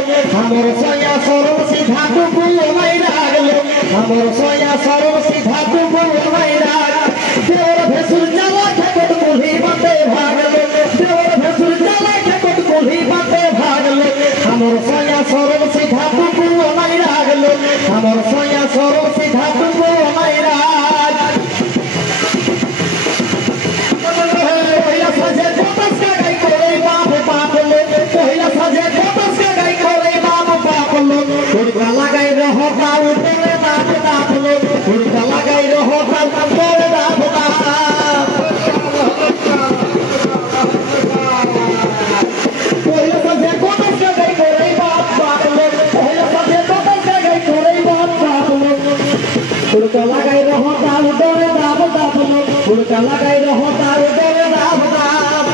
हमर सोया सरो सीधा कुकुल माइरा गेलो हमर सोया सरो सीधा कुकुल माइरा देवर भेसुर जाला खेत कुली बाते भागलो देवर भेसुर जाला खेत कुली बाते भागलो हमर सोया सरो सीधा कुकुल माइरा गेलो हमर सोया सरो सीधा कुकुल माइरा पहिला साजे कोतस का गाई कोरे बाप बाप लो पहिला साजे कोतस का गाई कोरे बाप बाप लो उड़का लगाई रहो ताऊ तेरे बाप बाप लो उड़का लगाई रहो ताऊ तेरे बाप बाप पहिला साजे कोतस का गाई कोरे बाप बाप लो पहिला साजे कोतस का गाई कोरे बाप बाप लो उड़का लगाई रहो ताऊ तेरे बाप बाप लो उड़का लगाई रहो ताऊ तेरे बाप बाप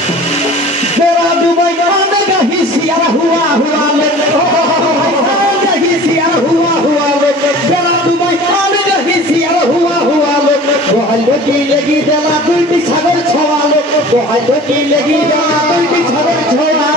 तेरा दुबई में कहीं सियारा हुआ हुआ ले कहीं सियारा हुआ हुआ ले तेरा दुबई में कहीं सियारा हुआ हुआ ले गोहलो की लगी देला कोई भी छगर छवा ले गोहलो की लगी देला कोई भी छगर छवा